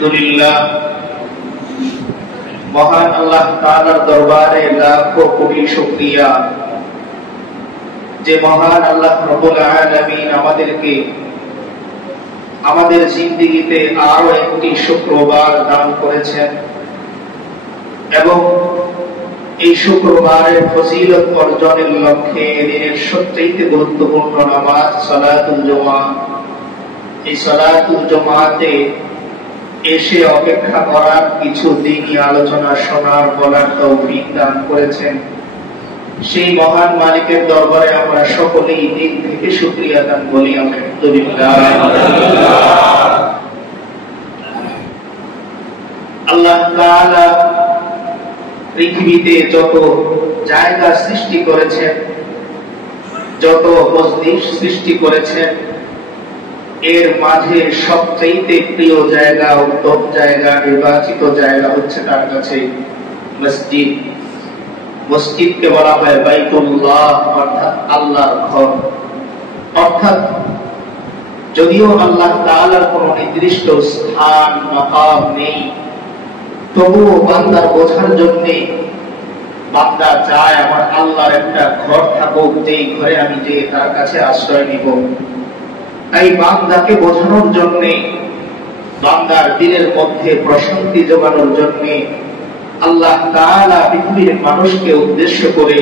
আলহামদুলিল্লাহ, মহান আল্লাহ তাআলার দরবারে লাখো কোটি শুকরিয়া যে মহান আল্লাহ রব্বুল আলামিন আমাদেরকে আমাদের জিন্দেগিতে আরো একটি শুক্রবার দান করেছেন এবং এই শুক্রবারের ফজিলত অর্জনের লক্ষ্যে এদিনের সবচেয়ে গুরুত্বপূর্ণ নামাজ সালাতুল জুমা, এই সালাতুল জুমাতে এসে অপেক্ষা করার কিছু দিনই আলোচনা শোনার বলার তৌফিক দান করেছেন। সেই মহান মালিকের দরবারে আমরা সকলেই দিল থেকে শুকরিয়া দান বলি আলহামদুলিল্লাহ। আল্লাহ তাআলা পৃথিবীতে যত জায়গা সৃষ্টি করেছেন, যত মসজিদ সৃষ্টি করেছেন, এর মাঝে সবচেয়ে প্রিয় জায়গা, উত্তম জায়গা, নির্বাচিত জায়গা হচ্ছে তার কাছে মসজিদ। মসজিদকে বলা হয় বাইতুল্লাহ, অর্থাৎ আল্লাহর ঘর। অর্থাৎ যদিও আল্লাহ তাআলার কোনো নির্দিষ্ট স্থান মাকাম নেই, তবুও বান্দার বোঝার জন্য বান্দা চায় আমার আল্লাহর একটা ঘর থাকুক, যেই ঘরে আমি যেয়ে তার কাছে আশ্রয় নিব। তাই বান্দাকে বোঝানোর জন্য, বান্দার দিলের মধ্যে প্রশান্তি যোগানোর জন্য আল্লাহ তাআলা পৃথিবীর মানুষকে উদ্দেশ্য করে